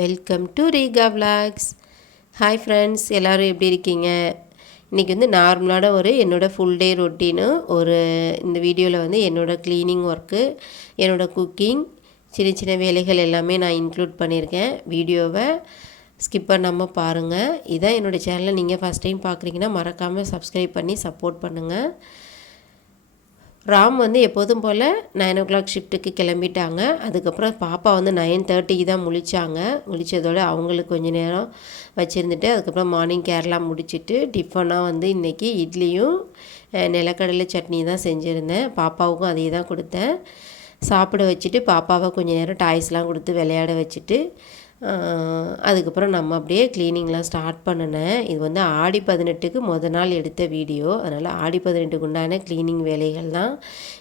Welcome to Reeka vlogs. Hi friends, எல்லோரும் எப்படி இருக்கீங்க? இன்றைக்கி வந்து நார்மலான என்னோடய ஃபுல் டே ரொட்டீனு இந்த வீடியோவில் வந்து என்னோடய க்ளீனிங் ஒர்க்கு, என்னோடய குக்கிங், சின்ன சின்ன வேலைகள் எல்லாமே நான் இன்க்ளூட் பண்ணியிருக்கேன். வீடியோவை ஸ்கிப் பண்ணாமல் பாருங்கள். இதான் என்னோடய சேனலை நீங்கள் ஃபஸ்ட் டைம் பார்க்குறீங்கன்னா மறக்காமல் சப்ஸ்கிரைப் பண்ணி சப்போர்ட் பண்ணுங்கள். ராம் வந்து எப்போதும் போல் 9 o'clock ஷிஃப்ட்டுக்கு கிளம்பிட்டாங்க. அதுக்கப்புறம் பாப்பா வந்து 9:30க்கு தான் முழித்தாங்க. முழித்ததோடு அவங்களுக்கு கொஞ்சம் நேரம் வச்சுருந்துட்டு அதுக்கப்புறம் மார்னிங் கேர்லாம் முடிச்சுட்டு டிஃபனாக வந்து இன்றைக்கி இட்லியும் நிலக்கடலை சட்னி தான் செஞ்சுருந்தேன். பாப்பாவுக்கும் அதே தான் கொடுத்தேன். சாப்பிட வச்சுட்டு பாப்பாவை கொஞ்சம் நேரம் டாய்ஸ்லாம் கொடுத்து விளையாட வச்சுட்டு அதுக்கப்புறம் நம்ம அப்படியே க்ளீனிங்லாம் ஸ்டார்ட் பண்ணினேன். இது வந்து ஆடி 18க்கு மொதல் நாள் எடுத்த வீடியோ. அதனால் ஆடி 18க்கு உண்டான க்ளீனிங் வேலைகள் தான்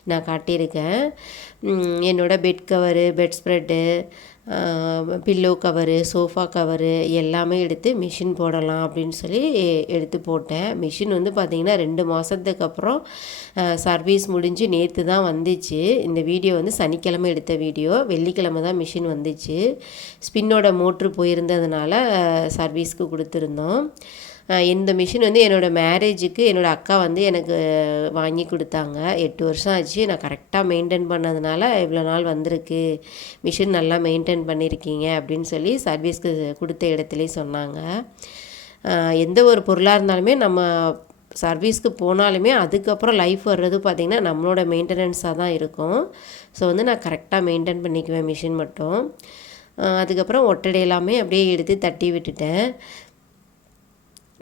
நான் காட்டியிருக்கேன். என்னோடய bed cover, bed spread, pillow cover, sofa cover எல்லாமே எடுத்து மிஷின் போடலாம் அப்படின்னு சொல்லி எடுத்து போட்டேன். மிஷின் வந்து பார்த்திங்கன்னா 2 மாதத்துக்கு அப்புறம் சர்வீஸ் முடிஞ்சு நேற்று தான் வந்துச்சு. இந்த வீடியோ வந்து சனிக்கிழமை எடுத்த வீடியோ. வெள்ளிக்கிழமை தான் மிஷின் வந்துச்சு. ஸ்பின்னோட மோட்ரு போயிருந்ததுனால சர்வீஸ்க்கு கொடுத்துருந்தோம். இந்த மிஷின் வந்து என்னோடய மேரேஜுக்கு என்னோடய அக்கா வந்து எனக்கு வாங்கி கொடுத்தாங்க. 8 வருஷம் ஆச்சு. நான் கரெக்டாக மெயின்டைன் பண்ணதுனால இவ்வளோ நாள் வந்திருக்கு. மிஷின் நல்லா மெயின்டைன் பண்ணியிருக்கீங்க அப்படின்னு சொல்லி சர்வீஸ்க்கு கொடுத்த இடத்துலையே சொன்னாங்க. எந்த ஒரு பொருளாக இருந்தாலுமே நம்ம சர்வீஸ்க்கு போனாலுமே அதுக்கப்புறம் லைஃப் வர்றது பார்த்திங்கன்னா நம்மளோட மெயின்டெனன்ஸாக தான் இருக்கும். ஸோ வந்து நான் கரெக்டாக மெயின்டைன் பண்ணிக்குவேன் மிஷின் மட்டும். அதுக்கப்புறம் ஒட்டடை எல்லாமே அப்படியே எடுத்து தட்டி விட்டுட்டேன்.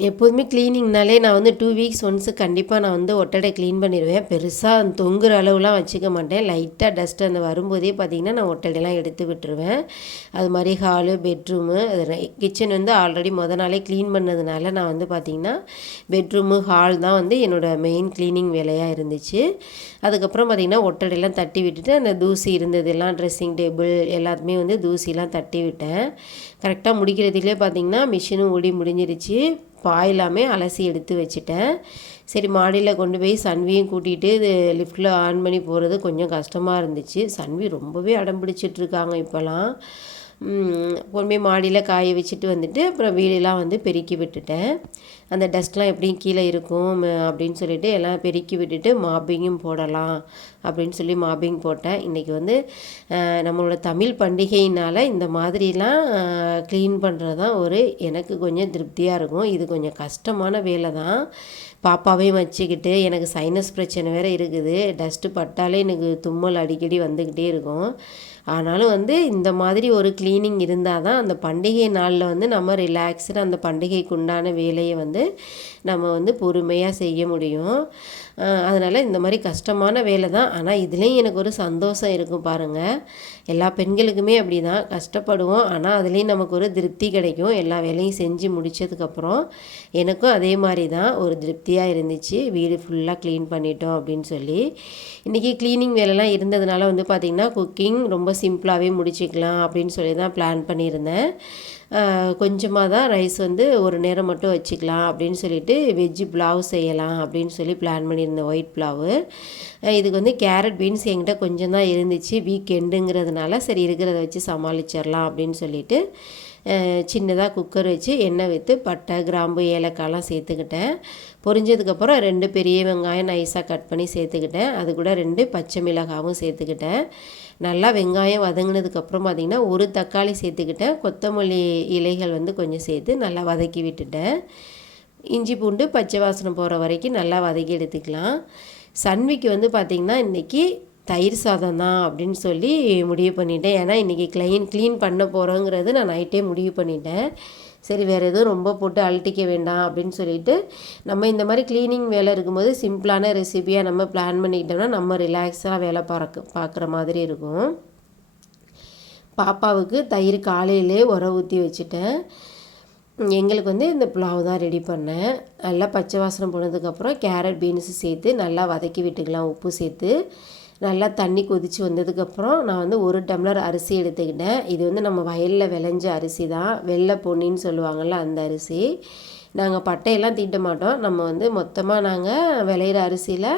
எப்போதுமே க்ளீனிங்னாலே நான் வந்து 2 வீக்ஸ் ஒன்ஸு கண்டிப்பாக நான் வந்து ஒட்டடை க்ளீன் பண்ணிடுவேன். பெருசாக தொங்குற அளவுலாம் வச்சுக்க மாட்டேன். லைட்டாக டஸ்ட் அந்த வரும்போதே பார்த்திங்கன்னா நான் ஒட்டடைலாம் எடுத்து விட்டுருவேன். அது மாதிரி ஹாலு, பெட்ரூமு, கிச்சன் வந்து ஆல்ரெடி மொதல் நாளே க்ளீன் பண்ணதுனால நான் வந்து பார்த்திங்கன்னா பெட்ரூமு, ஹால் தான் வந்து என்னோடய மெயின் க்ளீனிங் வேலையாக இருந்துச்சு. அதுக்கப்புறம் பார்த்திங்கன்னா ஒட்டடைலாம் தட்டி விட்டுட்டு அந்த தூசி இருந்ததெல்லாம் ட்ரெஸ்ஸிங் டேபிள் எல்லாத்துமே வந்து தூசிலாம் தட்டி விட்டேன். கரெக்டாக முடிக்கிறதுக்குள்ளே பார்த்திங்கன்னா மிஷினும் ஓடி முடிஞ்சிருச்சு. பாயெல்லாமே அலசி எடுத்து வச்சுட்டேன். சரி, மாடியில் கொண்டு போய் சன்வியும் கூட்டிகிட்டு இது லிஃப்ட்டில் ஆன் பண்ணி போகிறது கொஞ்சம் கஷ்டமாக இருந்துச்சு. சன்வி ரொம்பவே அடம் பிடிச்சிட்ருக்காங்க இப்போலாம். கொண்டு போய் மாடியில் காய வச்சுட்டு வந்துட்டு அப்புறம் வீடெல்லாம் வந்து பெருக்கி விட்டுட்டேன். அந்த டஸ்ட்லாம் எப்படியும் கீழே இருக்கும் அப்படின்னு சொல்லிட்டு எல்லாம் பெருக்கி விட்டுட்டு மாப்பிங்கும் போடலாம் அப்படின்னு சொல்லி மாப்பிங் போட்டேன். இன்றைக்கி வந்து நம்மளோட தமிழ் பண்டிகையினால் இந்த மாதிரிலாம் க்ளீன் பண்ணுறது தான் எனக்கு கொஞ்சம் திருப்தியாக இருக்கும். இது கொஞ்சம் கஷ்டமான வேலை தான். பாப்பாவையும் வச்சுக்கிட்டு எனக்கு சைனஸ் பிரச்சனை வேறு இருக்குது. டஸ்ட்டு பட்டாலே எனக்கு தும்மல் அடிக்கடி வந்துக்கிட்டே இருக்கும். ஆனாலும் வந்து இந்த மாதிரி ஒரு க்ளீனிங் இருந்தால் தான் அந்த பண்டிகை நாளில் வந்து நம்ம ரிலாக்ஸ்டாக அந்த பண்டிகைக்கு உண்டான வேலையை வந்து நம்ம வந்து பொறுமையாக செய்ய முடியும். அதனால் இந்த மாதிரி கஷ்டமான வேலை தான். ஆனால் இதுலேயும் எனக்கு ஒரு சந்தோஷம் இருக்கும் பாருங்கள். எல்லா பெண்களுக்குமே அப்படி தான் கஷ்டப்படுவோம். ஆனால் அதுலேயும் நமக்கு ஒரு திருப்தி கிடைக்கும். எல்லா வேலையும் செஞ்சு முடித்ததுக்கப்புறம் எனக்கும் அதே மாதிரி தான் ஒரு திருப்தியாக இருந்துச்சு. வீடு ஃபுல்லாக க்ளீன் பண்ணிட்டோம் அப்படின்னு சொல்லி. இன்றைக்கி க்ளீனிங் வேலைலாம் இருந்ததுனால வந்து பார்த்திங்கன்னா குக்கிங் ரொம்ப சிம்பிளாகவே முடிச்சிக்கலாம் அப்படின்னு சொல்லி தான் பிளான் பண்ணியிருந்தேன். கொஞ்சமாக தான் ரைஸ் வந்து ஒரு நேரம் மட்டும் வச்சுக்கலாம் அப்படின்னு சொல்லிட்டு வெஜ்ஜு புலாவ் செய்யலாம் அப்படின்னு சொல்லி பிளான் பண்ணியிருந்தேன். ஒயிட் புலாவு. இதுக்கு வந்து கேரட், பீன்ஸ் என்கிட்ட கொஞ்சம் தான் இருந்துச்சு. வீக் எண்டுங்கிறதுனால சரி இருக்கிறத வச்சு சமாளிச்சிடலாம் அப்படின்னு சொல்லிட்டு சின்னதாக குக்கர் வச்சு எண்ணெய் விற்று பட்டை, கிராம்பு, ஏலக்காய்லாம் சேர்த்துக்கிட்டேன். பொரிஞ்சதுக்கப்புறம் 2 பெரிய வெங்காயம் நைஸாக கட் பண்ணி சேர்த்துக்கிட்டேன். அது கூட 2 பச்சை மிளகாவும் சேர்த்துக்கிட்டேன். நல்லா வெங்காயம் வதங்கினதுக்கப்புறம் பார்த்திங்கன்னா ஒரு தக்காளி சேர்த்துக்கிட்டேன். கொத்தமல்லி இலைகள் வந்து கொஞ்சம் சேர்த்து நல்லா வதக்கி விட்டுட்டேன். இஞ்சி பூண்டு பச்சை வாசனை போகிற வரைக்கும் நல்லா வதக்கி எடுத்துக்கலாம். சன்விக்கு வந்து பார்த்திங்கன்னா இன்றைக்கி தயிர் சாதம் தான் அப்படின்னு சொல்லி முடிவு பண்ணிட்டேன். ஏன்னா இன்றைக்கி க்ளீன் பண்ண போகிறோங்கிறது நான் நைட்டே முடிவு பண்ணிட்டேன். சரி, வேறு எதுவும் ரொம்ப போட்டு அழட்டிக்க வேண்டாம் அப்படின்னு சொல்லிட்டு நம்ம இந்த மாதிரி க்ளீனிங் வேலை இருக்கும்போது சிம்பிளான ரெசிபியாக நம்ம பிளான் பண்ணிக்கிட்டோம்னா நம்ம ரிலாக்ஸாக வேலை பார்க்குற மாதிரி இருக்கும். பாப்பாவுக்கு தயிர் காலையிலே ஊற்றி வச்சுட்டேன். எங்களுக்கு வந்து இந்த புலாவ் தான் ரெடி பண்ணேன். நல்லா பச்சை வாசனை போனதுக்கப்புறம் கேரட், பீன்ஸு சேர்த்து நல்லா வதக்கி விட்டுக்கலாம். உப்பு சேர்த்து நல்லா தண்ணி கொதித்து வந்ததுக்கப்புறம் நான் வந்து 1 டம்ளர் அரிசி எடுத்துக்கிட்டேன். இது வந்து நம்ம வயலில் விளைஞ்ச அரிசி தான். வெள்ளை பொன்னின்னு சொல்லுவாங்கள்ல அந்த அரிசி. நாங்கள் பட்டையெல்லாம் தீட்ட மாட்டோம். நம்ம வந்து மொத்தமாக நாங்கள் விளையிற அரிசியில்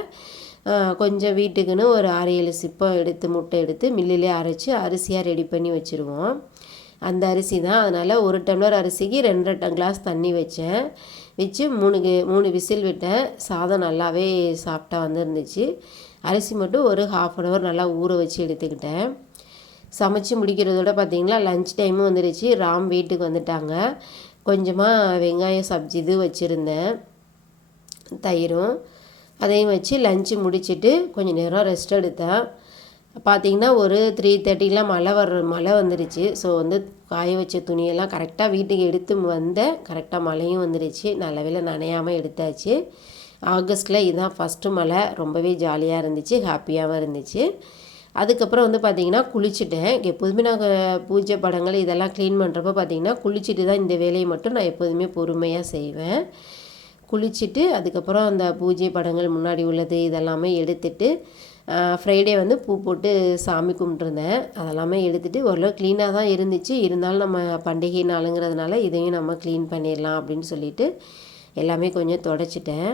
கொஞ்சம் வீட்டுக்குன்னு ஒரு 6-7 சிப்பம் எடுத்து முட்டை எடுத்து மில்லிலே அரைச்சி அரிசியாக ரெடி பண்ணி வச்சுருவோம். அந்த அரிசி தான். அதனால் 1 டம்ளர் அரிசிக்கு 2 1/2 கிளாஸ் தண்ணி வச்சேன். வச்சு 3 விசில் விட்டேன். சாதம் நல்லாவே சாஃப்டாக வந்துருந்துச்சு. அரிசி மட்டும் ஒரு 1/2 அன் ஹவர் நல்லா ஊற வச்சு எடுத்துக்கிட்டேன். சமைச்சு முடிக்கிறதோட பார்த்திங்கன்னா லஞ்ச் டைமும் வந்துடுச்சு. ராம் வீட்டுக்கு வந்துட்டாங்க. கொஞ்சமாக வெங்காயம் சப்ஜி இது வச்சுருந்தேன், தயிரும் அதையும் வச்சு லஞ்சு முடிச்சுட்டு கொஞ்சம் நேரம் ரெஸ்ட் எடுத்தேன். பார்த்திங்கன்னா ஒரு 3:30லாம் மழை வந்துடுச்சு. ஸோ வந்து காய வச்ச துணியெல்லாம் கரெக்டாக வீட்டுக்கு எடுத்து வந்தேன். கரெக்டாக மழையும் வந்துடுச்சு. நல்ல வேளை நனையாமல் எடுத்தாச்சு. ஆகஸ்ட்டில் இதுதான் ஃபஸ்ட்டு மழை. ரொம்பவே ஜாலியாக இருந்துச்சு, ஹாப்பியாகவும் இருந்துச்சு. அதுக்கப்புறம் வந்து பார்த்திங்கன்னா குளிச்சுட்டேன். எப்போதுமே நாங்கள் பூஜை படங்கள் இதெல்லாம் க்ளீன் பண்ணுறப்போ பார்த்திங்கன்னா குளிச்சுட்டு தான் இந்த வேலையை மட்டும் நான் எப்போதுமே பொறுமையாக செய்வேன். குளிச்சுட்டு அதுக்கப்புறம் அந்த பூஜை படங்கள் முன்னாடி உள்ளது இதெல்லாமே எடுத்துட்டு ஃப்ரைடே வந்து பூ போட்டு சாமி கும்பிட்ருந்தேன். அதெல்லாமே எடுத்துகிட்டு ஓரளவு க்ளீனாக தான் இருந்துச்சு. இருந்தாலும் நம்ம பண்டிகை நாளுங்கிறதுனால இதையும் நம்ம க்ளீன் பண்ணிடலாம் அப்படின்னு சொல்லிட்டு எல்லாமே கொஞ்சம் தொடச்சிட்டேன்.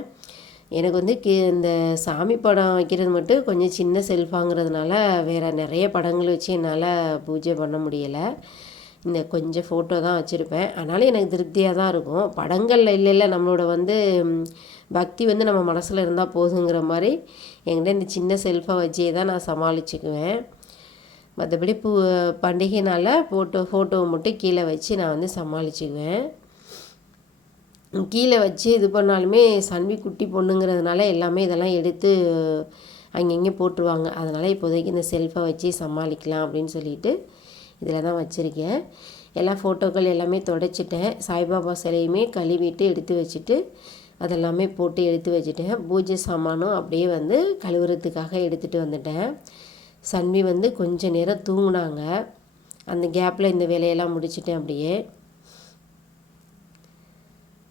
எனக்கு வந்து இந்த சாமி படம் வைக்கிறது மட்டும் கொஞ்சம் சின்ன செல்ஃபாங்கிறதுனால வேறு நிறைய படங்கள் வச்சு என்னால் பூஜை பண்ண முடியலை. இந்த கொஞ்சம் ஃபோட்டோ தான் வச்சுருப்பேன். ஆனாலும் எனக்கு திருப்தியாக தான் இருக்கும். படங்களில் இல்லை நம்மளோட வந்து பக்தி வந்து நம்ம மனசில் இருந்தால் போதுங்கிற மாதிரி என்கிட்ட இந்த சின்ன செல்ஃபை வச்சே தான் நான் சமாளிச்சுக்குவேன். மற்றபடி பண்டிகைனால் ஃபோட்டோவை மட்டும் கீழே வச்சு நான் வந்து சமாளிச்சுக்குவேன். கீழே வச்சு இது பண்ணாலுமே சன்வி குட்டி பொண்ணுங்கிறதுனால எல்லாமே இதெல்லாம் எடுத்து அங்கங்கே போட்டுருவாங்க. அதனால் இப்போதைக்கு இந்த செல்ஃபை வச்சு சமாளிக்கலாம் அப்படின்னு சொல்லிட்டு இதில் தான் வச்சுருக்கேன். எல்லா ஃபோட்டோக்கள் எல்லாமே துடைச்சிட்டேன். சாய்பாபா சிலையுமே கழுவிட்டு எடுத்து வச்சுட்டு அதெல்லாமே போட்டு எடுத்து வச்சுட்டேன். பூஜை சாமானும் அப்படியே வந்து கழுவுறதுக்காக எடுத்துகிட்டு வந்துட்டேன். சன்வி வந்து கொஞ்சம் நேரம் தூங்கினாங்க. அந்த கேப்பில் இந்த வேலையெல்லாம் முடிச்சிட்டேன். அப்படியே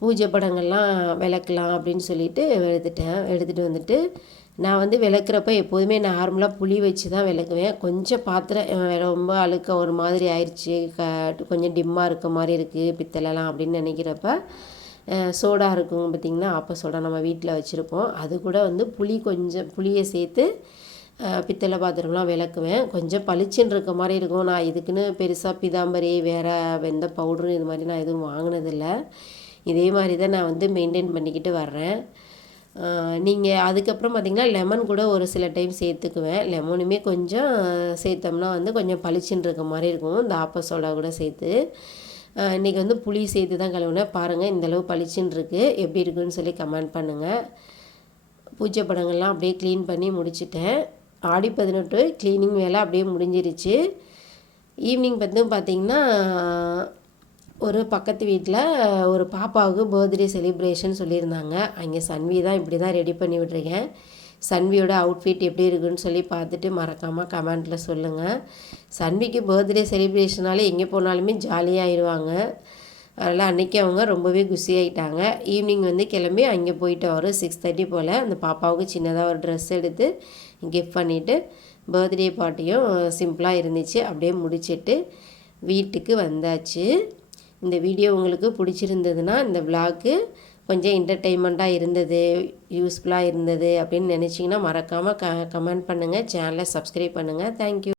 பூஜை படங்கள்லாம் விளக்கலாம் அப்படின்னு சொல்லிட்டு எடுத்துகிட்டு வந்துட்டு நான் வந்து விளக்குறப்ப எப்போதுமே நார்மலாக புளி வச்சு தான் விளக்குவேன். கொஞ்சம் பாத்திரம் ரொம்ப அழுக்க ஒரு மாதிரி ஆயிடுச்சு, கொஞ்சம் டிம்மாக இருக்க மாதிரி இருக்குது பித்தளைலாம் அப்படின்னு நினைக்கிறப்ப சோடா இருக்கும் பார்த்திங்கன்னா, ஆப்ப சோடா நம்ம வீட்டில் வச்சுருப்போம். அது கூட வந்து கொஞ்சம் புளியை சேர்த்து பித்தளை பாத்திரம்லாம் விளக்குவேன். கொஞ்சம் பளிச்சுன்னு இருக்க மாதிரி இருக்கும். நான் இதுக்குன்னு பெருசாக பிதாம்பரி வேறு எந்த பவுட்ரு இது மாதிரி நான் எதுவும் வாங்கினதில்லை. இதே மாதிரி தான் நான் வந்து மெயின்டைன் பண்ணிக்கிட்டு வர்றேன். நீங்கள் அதுக்கப்புறம் பார்த்திங்கன்னா லெமன் கூட ஒரு சில டைம் சேர்த்துக்குவேன். லெமனுமே கொஞ்சம் சேர்த்தோம்னா வந்து கொஞ்சம் பளிச்சுன்னு இருக்க மாதிரி இருக்கும். இந்த ஆப்ப சோடா கூட சேர்த்து இன்றைக்கி வந்து புளி சேர்த்து தான் கழுவுனேன். பாருங்கள் இந்தளவு பளிச்சுன்னு இருக்குது. எப்படி இருக்குதுன்னு சொல்லி கமெண்ட் பண்ணுங்கள். பூஜை படங்கள்லாம் அப்படியே க்ளீன் பண்ணி முடிச்சிட்டேன். ஆடி 18 க்ளீனிங் வேலை அப்படியே முடிஞ்சிருச்சு. ஈவினிங் பார்த்திங்கன்னா ஒரு பக்கத்து வீட்டில் ஒரு பாப்பாவுக்கு பர்த்டே செலிப்ரேஷன் சொல்லியிருந்தாங்க. அங்கே சன்வி தான் இப்படி தான் ரெடி பண்ணி விட்ருக்கேன். சன்வியோட அவுட்ஃபிட் எப்படி இருக்குன்னு சொல்லி பார்த்துட்டு மறக்காமல் கமெண்ட்டில் சொல்லுங்கள். சன்விக்கு பர்த்டே செலிப்ரேஷனாலே எங்கே போனாலுமே ஜாலியாகிடுவாங்க. அதனால் அன்றைக்கி அவங்க ரொம்பவே குஷியாகிட்டாங்க. ஈவினிங் வந்து கிளம்பி அங்கே போயிட்டு வரும் 6:30 போல். அந்த பாப்பாவுக்கு சின்னதாக ஒரு ட்ரெஸ் எடுத்து கிஃப்ட் பண்ணிவிட்டு பர்த்டே பார்ட்டியும் சிம்பிளாக இருந்துச்சு. அப்படியே முடிச்சுட்டு வீட்டுக்கு வந்தாச்சு. இந்த வீடியோ உங்களுக்கு பிடிச்சிருந்ததுன்னா இந்த விளாக்கு கொஞ்சம் என்டர்டெயின்மெண்ட்டாக இருந்தது, யூஸ்ஃபுல்லாக இருந்தது அப்படின்னு நினச்சிங்கன்னா மறக்காமல் கமெண்ட் பண்ணுங்கள். சேனலை சப்ஸ்கிரைப் பண்ணுங்கள். தேங்க்யூ.